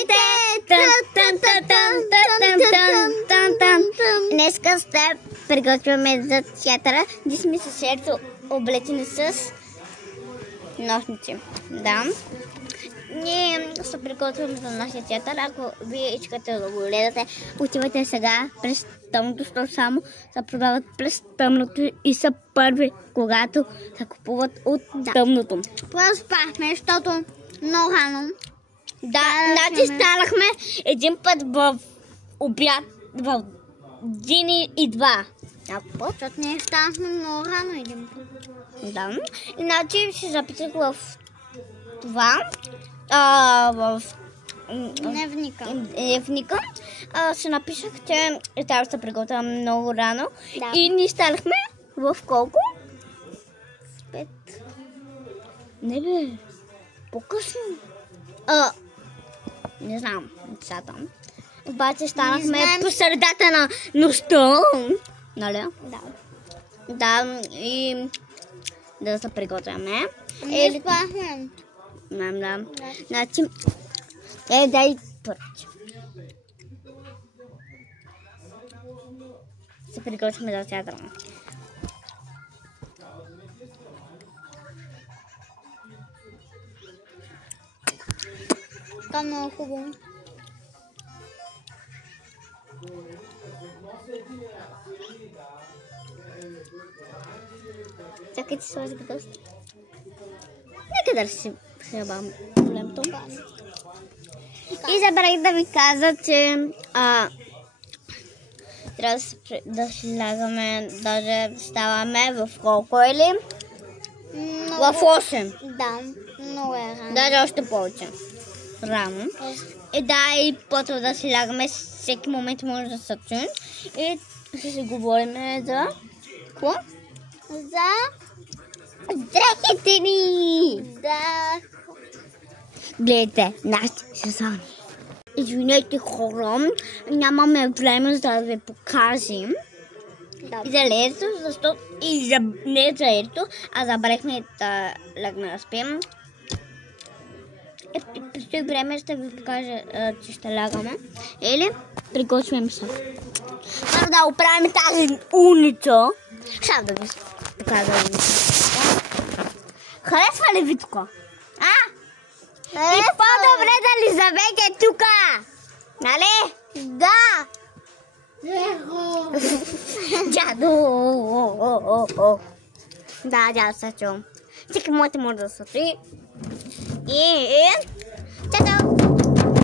Здравейте! Днеска сте приготвяме за театъра. Ние сме се серто облечени с нощници. Да. Ние се приготвяме за нашия театър. Ако вие искате да го гледате, отивайте сега през тъмното, защото само се продават през тъмното и са първи, когато се купуват от тъмното. Проспахме, защото много рано. Да, значи станахме един път в обяд в 1:02. Защото ние станахме много рано един път. Да. Иначе си записах в това, в дневника. Се написах, че трябва да се приготвя много рано. Да. И ние станахме в колко? 5. Не бе, по-късно. Не знам, децата. Обаче станахме по средата на нощта. Нали? Да. Да, и да се приготвяме. Ние спахме. Да. Значи, дай поръча. Се приготвяме за театъра. Това е много хубаво. Чакай, че сложи доста. Нека да си хлебам големто. И забравих да ви кажа, че трябва да си лягаме, даже ставаме в колко или? В 8. Да, много е рано. Даже още повече. Рано. И да, и после да си лягаме, всеки момент може да се чуем. И ще си говорим за... Какво? За дрехите ни! да. Гледайте нашите сезони. Извинете хора, нямаме време за да ви покажем. Да. И за лето, защото... И за... не за лето, а забрахме да легна да спим. През това време ще ви покажа, че ще лягаме. Или приготвим се. Трябва да оправим тази улица. Ще да ви покажа улица. Харесва ли ви тук? И по-добре да ли завете тука? Нали? Да. Дядо! Да, дядо се чувам. Всеки моите може да са три. И... Чао!